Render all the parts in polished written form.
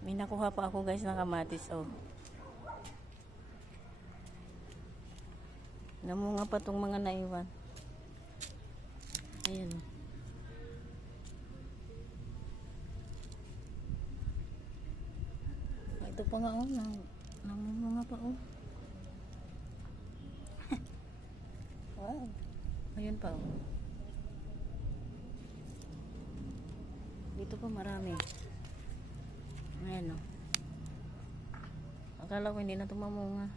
May nakuha pa ako guys na kamatis, oh. Namunga pa tong mga naiwan. Ayan. Ito pa nga, oh. Namunga pa, oh. Wow. Ayun pa, oh. Dito pa marami. Ayan, oh. Akala ko hindi na tumamunga.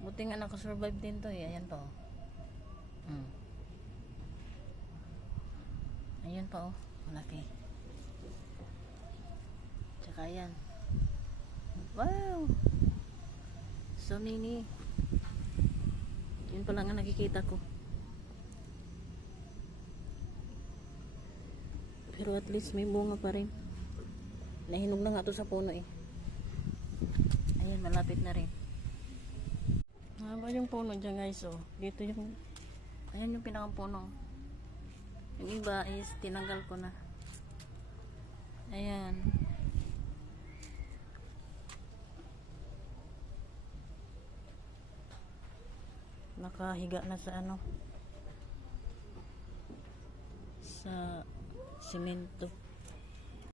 Buti nga nakasurvive din to, eh. Ayan pa, oh. Ayan pa, oh. Malaki. Tsaka ayan. Wow! So many. Yun pa lang ang nakikita ko. Pero at least may bunga pa rin. Nahinog na nga to sa puno, eh. Ayan, malapit na rin. Haba yung puno dyan guys, oh. Dito yung, ayan yung pinakang puno. Yung iba is tinanggal ko na. Ayan. Nakahiga na sa ano, sa simento.